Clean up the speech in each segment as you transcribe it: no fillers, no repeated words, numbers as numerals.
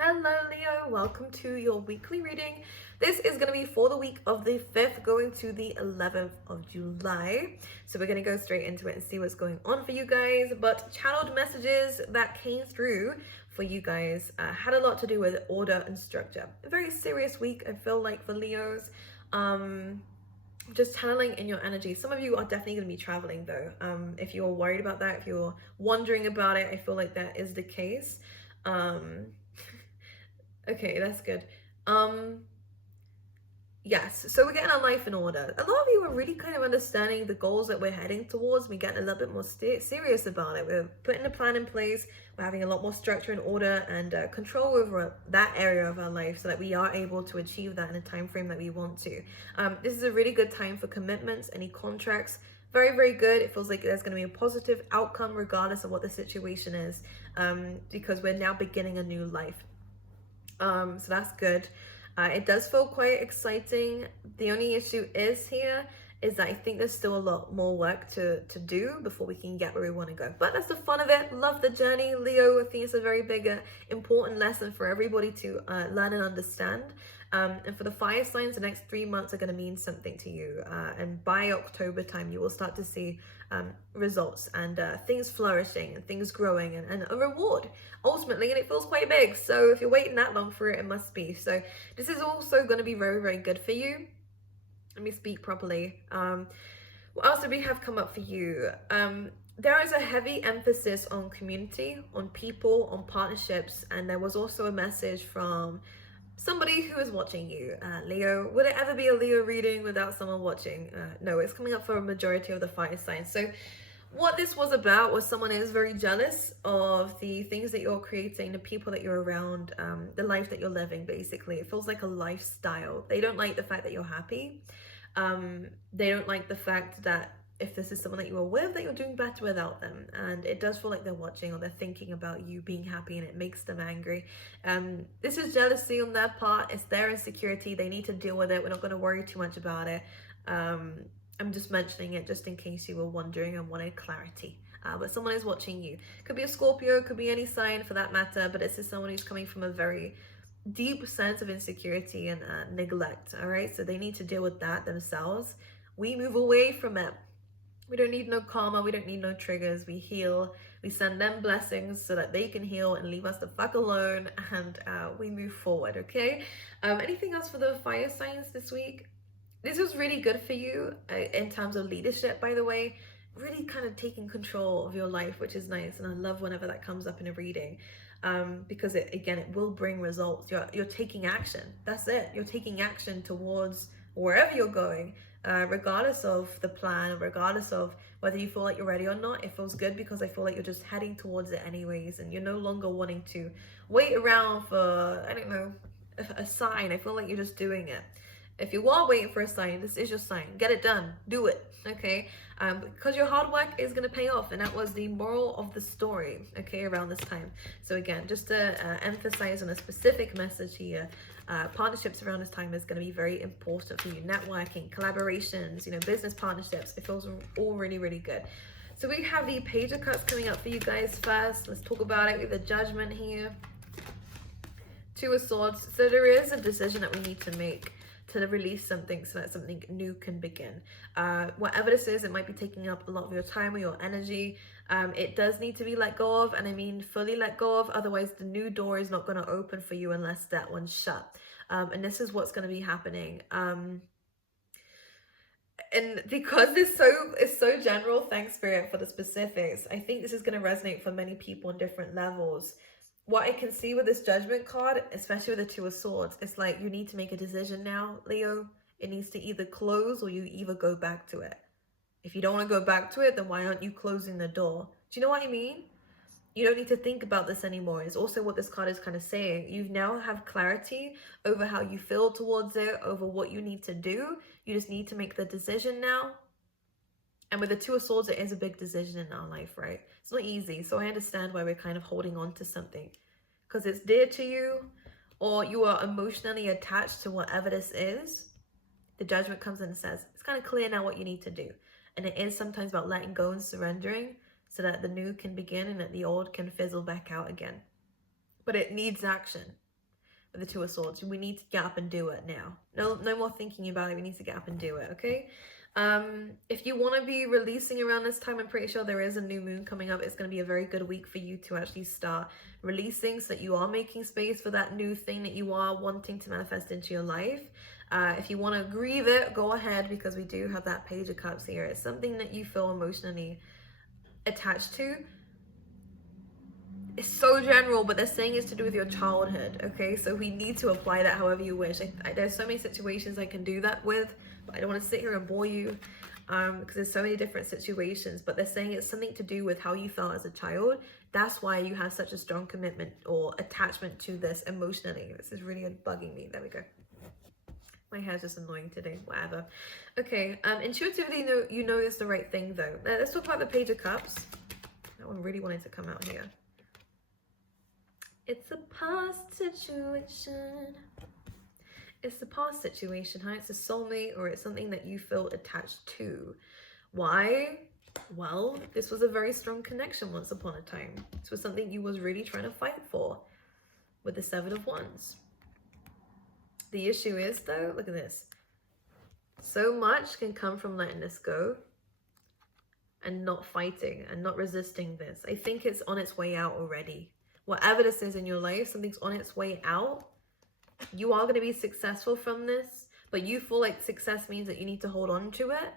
Hello Leo, welcome to your weekly reading. This is going to be for the week of the 5th going to the 11th of July. So we're going to go straight into it and see what's going on for you guys. But channeled messages that came through for you guys had a lot to do with order and structure. A very serious week, I feel like, for Leos. Just channeling in your energy. Some of you are definitely going to be traveling though. If you're worried about that, if you're wondering about it, I feel like that is the case. Okay, that's good. Yes, so we're getting our life in order. A lot of you are really kind of understanding the goals that we're heading towards. We're getting a little bit more serious about it. We're putting a plan in place. We're having a lot more structure and order and control over that area of our life so that we are able to achieve that in a time frame that we want to. This is a really good time for commitments, any contracts. Very, very good. It feels like there's going to be a positive outcome regardless of what the situation is, because we're now beginning a new life. So that's good. It does feel quite exciting. The only issue is that I think there's still a lot more work to do before we can get where we want to go. But that's the fun of it. Love the journey. Leo, I think it's a very big, important lesson for everybody to learn and understand. And for the fire signs, the next 3 months are going to mean something to you. And by October time, you will start to see results and things flourishing and things growing and a reward ultimately. And it feels quite big. So if you're waiting that long for it, it must be. So this is also going to be very, very good for you. Let me speak properly. What else do we have come up for you? There is a heavy emphasis on community, on people, on partnerships. And there was also a message from somebody who is watching you, Leo. Would it ever be a Leo reading without someone watching? No, it's coming up for a majority of the fire signs. So what this was about was someone is very jealous of the things that you're creating, the people that you're around, the life that you're living, basically. It feels like a lifestyle. They don't like the fact that you're happy. They don't like the fact that if this is someone that you are with, that you're doing better without them. And it does feel like they're watching or they're thinking about you being happy, and it makes them angry. This is jealousy on their part. It's their insecurity. They need to deal with it. We're not going to worry too much about it. I'm just mentioning it just in case you were wondering and wanted clarity. But someone is watching you. Could be a Scorpio, could be any sign for that matter, but this is someone who's coming from a very deep sense of insecurity and neglect. All right, so they need to deal with that themselves. We move away from it. We don't need no karma. We don't need no triggers. We heal. We send them blessings so that they can heal and leave us the fuck alone, and we move forward. Okay. Anything else for the fire signs this week? This was really good for you in terms of leadership, by the way. Really kind of taking control of your life, which is nice, and I love whenever that comes up in a reading, because it will bring results. You're taking action. That's it. You're taking action towards wherever you're going, regardless of the plan, regardless of whether you feel like you're ready or not. It feels good because I feel like you're just heading towards it anyways, and you're no longer wanting to wait around for, I don't know, a sign. I feel like you're just doing it. If you are waiting for a sign, this is your sign. Get it done. Do it. Okay? Because your hard work is going to pay off. And that was the moral of the story, okay, around this time. So again, just to emphasize on a specific message here, partnerships around this time is going to be very important for you. Networking, collaborations, business partnerships. It feels all really, really good. So we have the Page of Cups coming up for you guys first. Let's talk about it. We have the Judgment here. Two of Swords. So there is a decision that we need to make to release something so that something new can begin. Whatever this is, it might be taking up a lot of your time or your energy. It does need to be let go of, and I mean fully let go of. Otherwise, the new door is not going to open for you unless that one's shut. And this is what's going to be happening. And because it's so general, thanks Spirit for the specifics. I think this is going to resonate for many people on different levels. What I can see with this Judgment card, especially with the Two of Swords, it's like you need to make a decision now, Leo. It needs to either close or you either go back to it. If you don't want to go back to it, then why aren't you closing the door? Do you know what I mean? You don't need to think about this anymore. It's also what this card is kind of saying. You now have clarity over how you feel towards it, over what you need to do. You just need to make the decision now. And with the Two of Swords, it is a big decision in our life, right? It's not easy. So I understand why we're kind of holding on to something. Because it's dear to you, or you are emotionally attached to whatever this is. The Judgment comes in and says, it's kind of clear now what you need to do. And it is sometimes about letting go and surrendering so that the new can begin and that the old can fizzle back out again. But it needs action. with the Two of Swords. We need to get up and do it now. No more thinking about it. We need to get up and do it, okay? If you want to be releasing around this time, I'm pretty sure there is a new moon coming up. It's going to be a very good week for you to actually start releasing, so that you are making space for that new thing that you are wanting to manifest into your life. If you want to grieve it, go ahead, because we do have that Page of Cups here. It's something that you feel emotionally attached to. It's so general, but they're saying it's to do with your childhood, okay? So we need to apply that however you wish. There's so many situations I can do that with, but I don't want to sit here and bore you, because there's so many different situations. But they're saying it's something to do with how you felt as a child. That's why you have such a strong commitment or attachment to this emotionally. This is really bugging me. There we go. My hair's just annoying today, whatever. Okay, intuitively, you know it's the right thing though. Let's talk about the Page of Cups. That one really wanted to come out here. It's a past situation. It's the past situation, huh? It's a soulmate, or it's something that you feel attached to. Why? Well, this was a very strong connection once upon a time. This was something you was really trying to fight for with the Seven of Wands. The issue is though, look at this. So much can come from letting this go and not fighting and not resisting this. I think it's on its way out already. Whatever this is in your life, something's on its way out. You are going to be successful from this, but you feel like success means that you need to hold on to it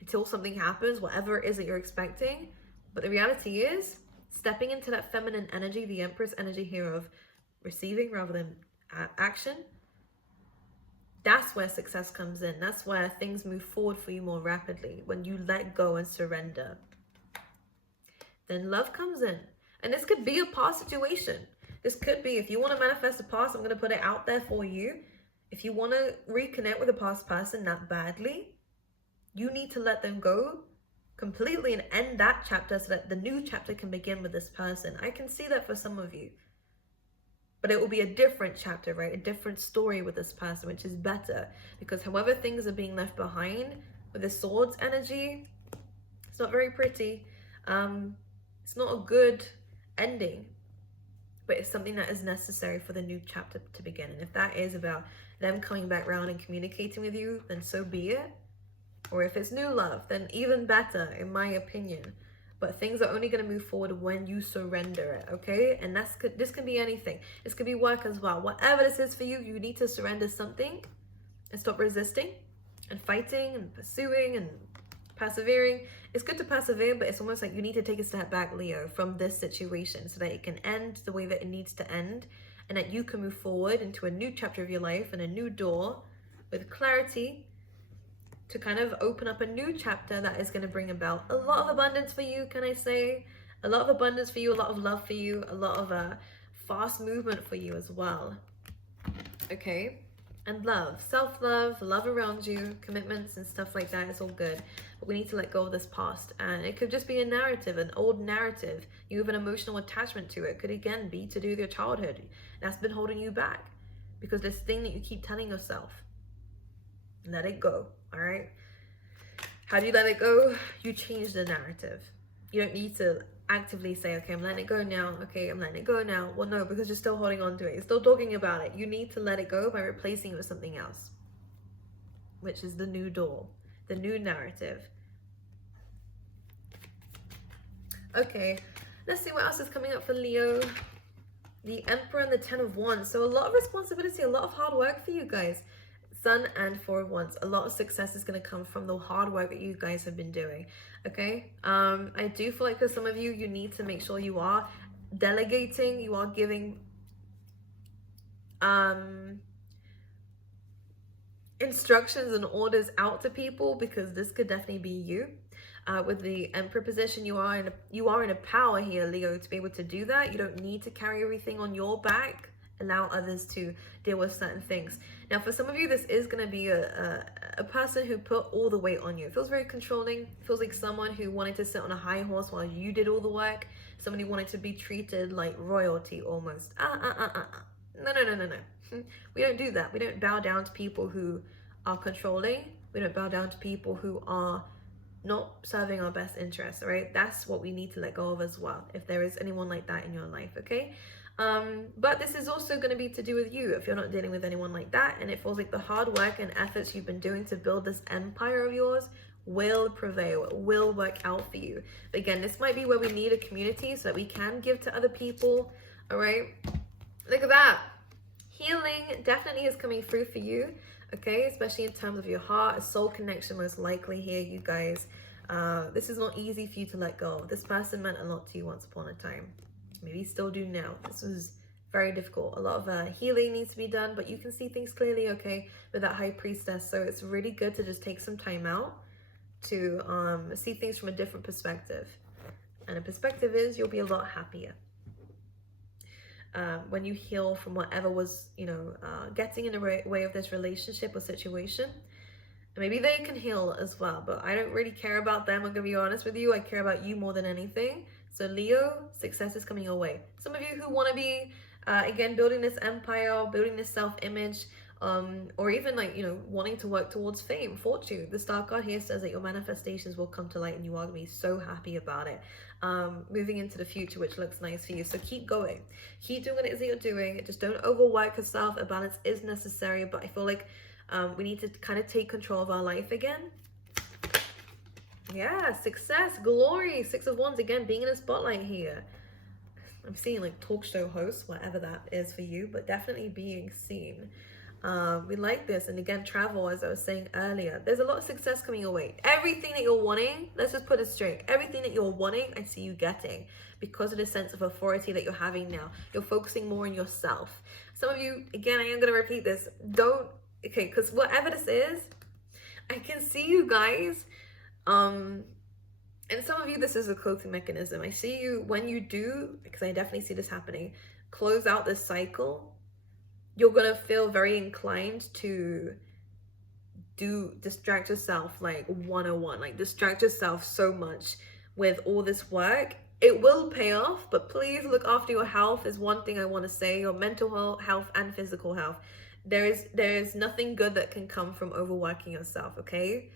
until something happens, whatever it is that you're expecting. But the reality is, stepping into that feminine energy, the Empress energy here of receiving rather than action, that's where success comes in. That's where things move forward for you more rapidly. When you let go and surrender, then love comes in. And this could be a past situation. This could be, if you want to manifest a past, I'm going to put it out there for you. If you want to reconnect with a past person that badly, you need to let them go completely and end that chapter so that the new chapter can begin with this person. I can see that for some of you. But it will be a different chapter, right? A different story with this person, which is better. Because however things are being left behind with the Swords energy, it's not very pretty. It's not a good ending, but it's something that is necessary for the new chapter to begin. And if that is about them coming back around and communicating with you, then so be it. Or if it's new love, then even better, in my opinion. But things are only going to move forward when you surrender it, okay? And this can be anything. This could be work as well. Whatever this is for you, you need to surrender something and stop resisting and fighting and pursuing and persevering. It's good to persevere, but it's almost like you need to take a step back, Leo, from this situation so that it can end the way that it needs to end, and that you can move forward into a new chapter of your life and a new door with clarity to kind of open up a new chapter that is going to bring about a lot of abundance for you, can I say? A lot of abundance for you, a lot of love for you, a lot of fast movement for you as well. Okay? And love, self-love, love around you, commitments and stuff like that, it's all good. But we need to let go of this past. And it could just be a narrative, an old narrative. You have an emotional attachment to it. Could again be to do with your childhood. That's been holding you back. Because this thing that you keep telling yourself, let it go, all right? How do you let it go? You change the narrative. You don't need to actively say, okay, I'm letting it go now. Okay, I'm letting it go now. Well, no, because you're still holding on to it. You're still talking about it. You need to let it go by replacing it with something else, which is the new door, the new narrative. Okay, let's see what else is coming up for Leo. The Emperor and the Ten of Wands. So a lot of responsibility, a lot of hard work for you guys. Sun and Four of Wands. A lot of success is going to come from the hard work that you guys have been doing. Okay, I do feel like for some of you, you need to make sure you are delegating, you are giving instructions and orders out to people, because this could definitely be you. With the Emperor position, you are in a power here, Leo, to be able to do that. You don't need to carry everything on your back. Allow others to deal with certain things. Now, for some of you, this is going to be a person who put all the weight on you. It feels very controlling. It feels like someone who wanted to sit on a high horse while you did all the work. Somebody wanted to be treated like royalty almost. No. We don't do that. We don't bow down to people who are controlling. We don't bow down to people who are not serving our best interests, right? That's what we need to let go of as well, if there is anyone like that in your life, okay? But this is also going to be to do with you if you're not dealing with anyone like that, and it feels like the hard work and efforts you've been doing to build this empire of yours will prevail, will work out for you. But again, this might be where we need a community so that we can give to other people. All right, look at that. Healing definitely is coming through for you, okay, especially in terms of your heart. A soul connection most likely here, you guys. This is not easy for you to let go. This person meant a lot to you once upon a time. Maybe still do now. This was very difficult. A lot of healing needs to be done, but you can see things clearly, okay, with that high priestess. So it's really good to just take some time out to see things from a different perspective. And the perspective is you'll be a lot happier when you heal from whatever was, getting in the way of this relationship or situation. Maybe they can heal as well, but I don't really care about them. I'm gonna be honest with you. I care about you more than anything. So Leo, success is coming your way. Some of you who want to be, again, building this empire, building this self-image, or even wanting to work towards fame, fortune. The Star card here says that your manifestations will come to light and you are gonna be so happy about it. Moving into the future, which looks nice for you. So keep going. Keep doing what it is that you're doing. Just don't overwork yourself. A balance is necessary, but I feel like we need to kind of take control of our life again. Yeah, success, glory, Six of Wands, again, being in a spotlight here. I'm seeing like talk show hosts, whatever that is for you, but definitely being seen. We like this. And again, travel, as I was saying earlier, there's a lot of success coming your way. Everything that you're wanting, let's just put it straight. Everything that you're wanting, I see you getting because of the sense of authority that you're having now. You're focusing more on yourself. Some of you, again, I am going to repeat this. Because whatever this is, I can see you guys. And some of you, this is a coping mechanism. I see you when you do, because I definitely see this happening, close out this cycle, you're gonna feel very inclined to distract yourself like 101, like distract yourself so much with all this work. It will pay off, but please look after your health is one thing I want to say. Your mental health and physical health. There is nothing good that can come from overworking yourself, okay?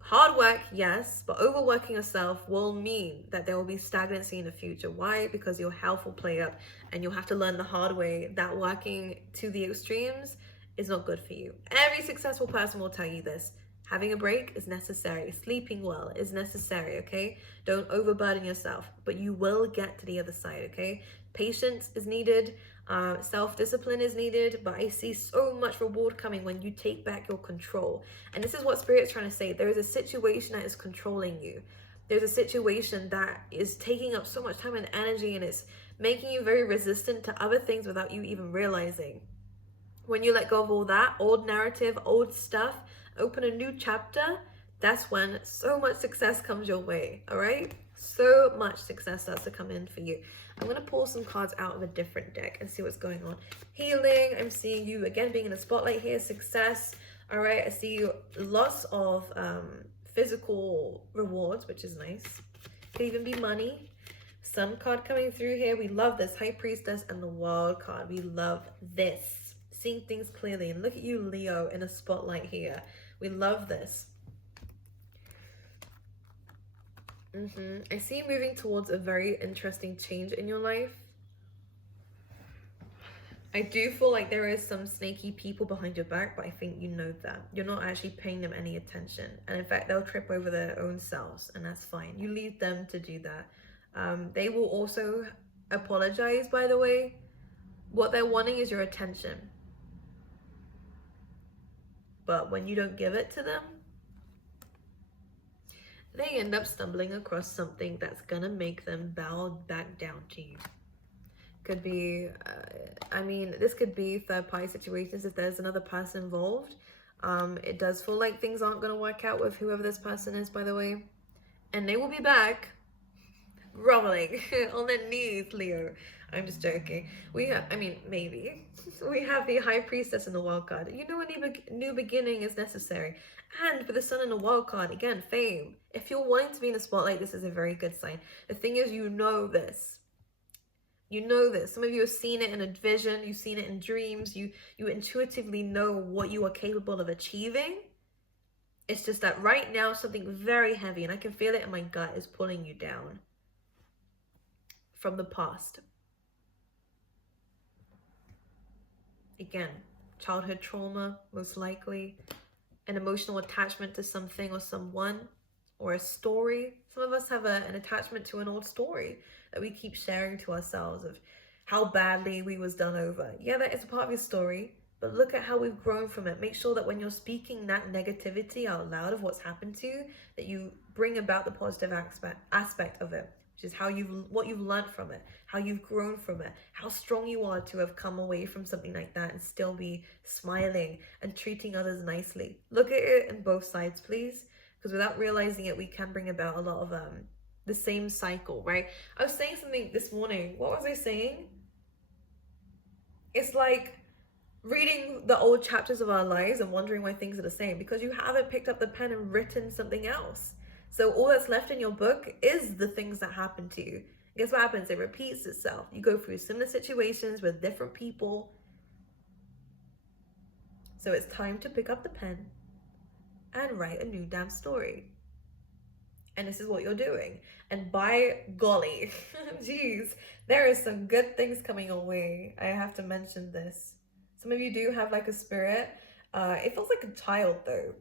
Hard work, yes, but overworking yourself will mean that there will be stagnancy in the future. Why? Because your health will play up and you'll have to learn the hard way that working to the extremes is not good for you. Every successful person will tell you this. Having a break is necessary. Sleeping well is necessary, okay? Don't overburden yourself, but you will get to the other side, okay? Patience is needed. Self-discipline is needed, but I see so much reward coming when you take back your control. And this is what Spirit's trying to say. There is a situation that is controlling you. There's a situation that is taking up so much time and energy, and it's making you very resistant to other things without you even realizing. When you let go of all that old narrative, old stuff, open a new chapter, that's when so much success comes your way. All right, so much success starts to come in for you. I'm going to pull some cards out of a different deck and see what's going on. Healing, I'm seeing you again being in the spotlight here. Success, all right. I see you lots of physical rewards, which is nice. Could even be money. Sun card coming through here. We love this. High Priestess and the World card. We love this. Seeing things clearly. And look at you, Leo, in a spotlight here. We love this. I see you moving towards a very interesting change in your life. I do feel like there is some snaky people behind your back, but I think you know that. You're not actually paying them any attention. And in fact, they'll trip over their own selves, and that's fine. You leave them to do that. They will also apologize, by the way. What they're wanting is your attention. But when you don't give it to them, they end up stumbling across something that's gonna make them bow back down to you. Could be, this could be third-party situations if there's another person involved. It does feel like things aren't gonna work out with whoever this person is, by the way. And they will be back, groveling on their knees, Leo. I'm just joking. Maybe. We have the High Priestess in the Wild card. You know, a new beginning is necessary. And for the Sun in the Wild card, again, fame. If you're wanting to be in the spotlight, this is a very good sign. The thing is, you know this. You know this. Some of you have seen it in a vision. You've seen it in dreams. You intuitively know what you are capable of achieving. It's just that right now, something very heavy, and I can feel it in my gut, is pulling you down from the past. Again, childhood trauma, most likely, an emotional attachment to something or someone, or a story. Some of us have an attachment to an old story that we keep sharing to ourselves of how badly we was done over. Yeah, that is a part of your story, but look at how we've grown from it. Make sure that when you're speaking that negativity out loud of what's happened to you, that you bring about the positive aspect of it, which is what you've learned from it, how you've grown from it, how strong you are to have come away from something like that and still be smiling and treating others nicely. Look at it in both sides, please, because without realizing it, we can bring about a lot of the same cycle, right? I was saying something this morning. What was I saying? It's like reading the old chapters of our lives and wondering why things are the same because you haven't picked up the pen and written something else. So all that's left in your book is the things that happen to you. Guess what happens? It repeats itself. You go through similar situations with different people. So it's time to pick up the pen and write a new damn story. And this is what you're doing. And by golly, geez, there is some good things coming your way. I have to mention this. Some of you do have like a spirit. It feels like a child though.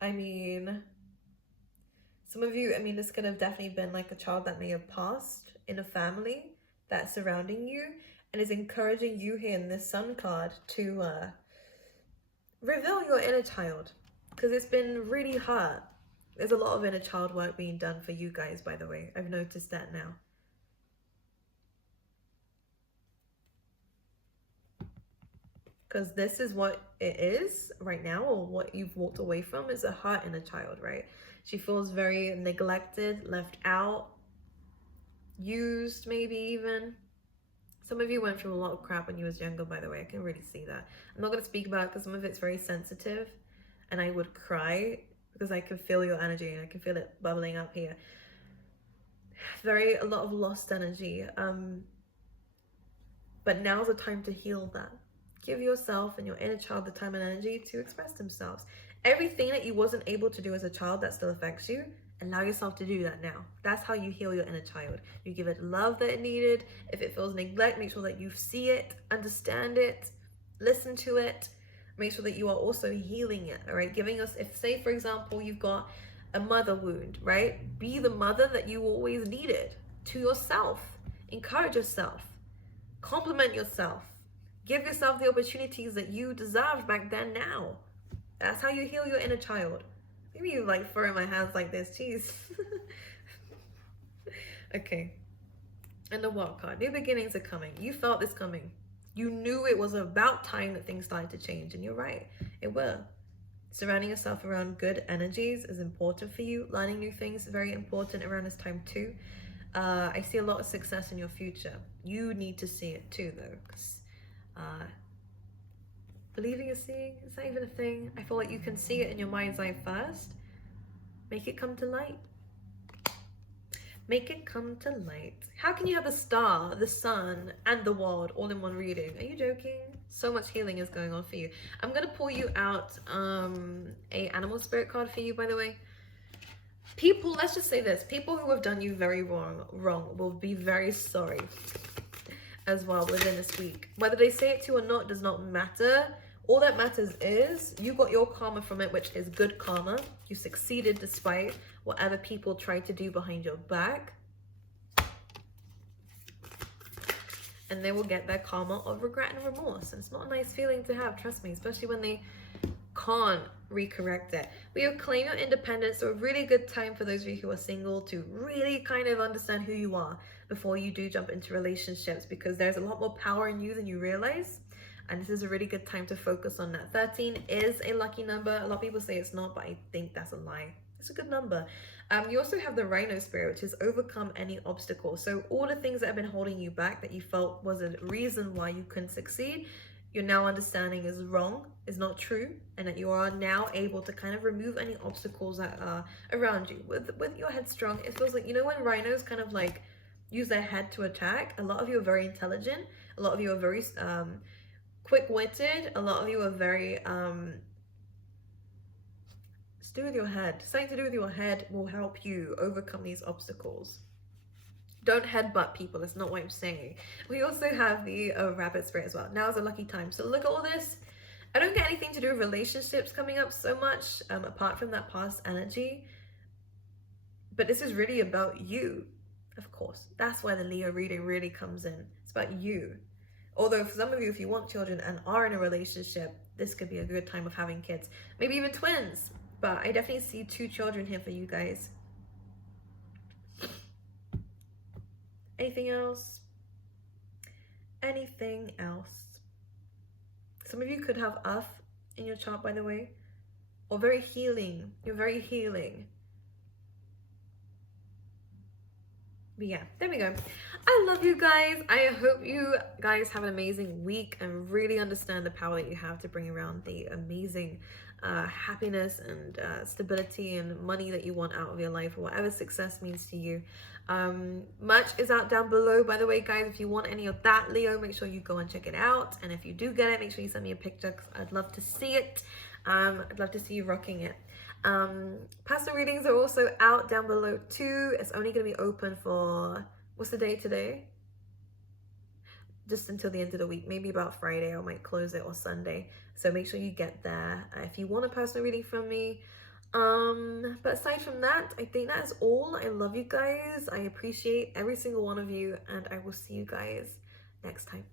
I mean, some of you, this could have definitely been like a child that may have passed in a family that's surrounding you and is encouraging you here in this sun card to reveal your inner child, because it's been really hard. There's a lot of inner child work being done for you guys, by the way. I've noticed that now. Because this is what it is right now, or what you've walked away from is a hurt inner child, right? She feels very neglected, left out, used maybe even. Some of you went through a lot of crap when you was younger, by the way. I can really see that. I'm not going to speak about it because some of it's very sensitive and I would cry because I can feel your energy and I can feel it bubbling up here. A lot of lost energy. But now's the time to heal that. Give yourself and your inner child the time and energy to express themselves. Everything that you wasn't able to do as a child that still affects you, allow yourself to do that now. That's how you heal your inner child. You give it love that it needed. If it feels neglect, make sure that you see it, understand it, listen to it. Make sure that you are also healing it, all right? If say, for example, you've got a mother wound, right? Be the mother that you always needed to yourself. Encourage yourself. Compliment yourself. Give yourself the opportunities that you deserved back then now. That's how you heal your inner child. Maybe you like throwing my hands like this, jeez. Okay. And the wild card. New beginnings are coming. You felt this coming. You knew it was about time that things started to change, and you're right. It will. Surrounding yourself around good energies is important for you. Learning new things is very important around this time too. I see a lot of success in your future. You need to see it too, though. Believing is seeing. It's not even a thing. I feel like you can see it in your mind's eye first. Make it come to light. Make it come to light. How can you have the star, the sun, and the world all in one reading? Are you joking? So much healing is going on for you. I'm going to pull you out a animal spirit card for you, by the way. People, let's just say this. People who have done you very wrong will be very sorry as well within this week. Whether they say it to you or not does not matter. All that matters is you got your karma from it, which is good karma. You succeeded despite whatever people tried to do behind your back. And they will get their karma of regret and remorse. And it's not a nice feeling to have, trust me, especially when they can't recorrect it. But you claim your independence, so a really good time for those of you who are single to really kind of understand who you are before you do jump into relationships, because there's a lot more power in you than you realize. And this is a really good time to focus on that. 13 is a lucky number. A lot of people say it's not, but I think that's a lie. It's a good number. You also have the Rhino spirit, which is overcome any obstacle. So all the things that have been holding you back that you felt was a reason why you couldn't succeed, you're now understanding is wrong, is not true, and that you are now able to kind of remove any obstacles that are around you. With your head strong, it feels like, you know, when rhinos kind of like use their head to attack, a lot of you are very intelligent, a lot of you are very quick-witted, a lot of you are very to do with your head. Something to do with your head will help you overcome these obstacles. Don't headbutt people. That's not what I'm saying. We also have the rabbit spirit as well. Now is a lucky time. So look at all this. I don't get anything to do with relationships coming up so much, apart from that past energy. But this is really about you, of course. That's where the Leo reading really comes in. It's about you. Although for some of you, if you want children and are in a relationship, this could be a good time of having kids. Maybe even twins. But I definitely see 2 children here for you guys. Anything else? Anything else? Some of you could have Earth in your chart, by the way. Or very healing. You're very healing. But yeah, there we go. I love you guys. I hope you guys have an amazing week and really understand the power that you have to bring around the amazing happiness and stability and money that you want out of your life, or whatever success means to you. Merch is out down below, by the way, guys. If you want any of that, Leo, make sure you go and check it out. And if you do get it, make sure you send me a picture, because I'd love to see it. I'd love to see you rocking it. Pastel readings are also out down below too. It's only going to be open for, what's the day today? Just until the end of the week, maybe about Friday. I might close it, or Sunday. So make sure you get there if you want a personal reading from me. But aside from that, I think that is all. I love you guys. I appreciate every single one of you, and I will see you guys next time.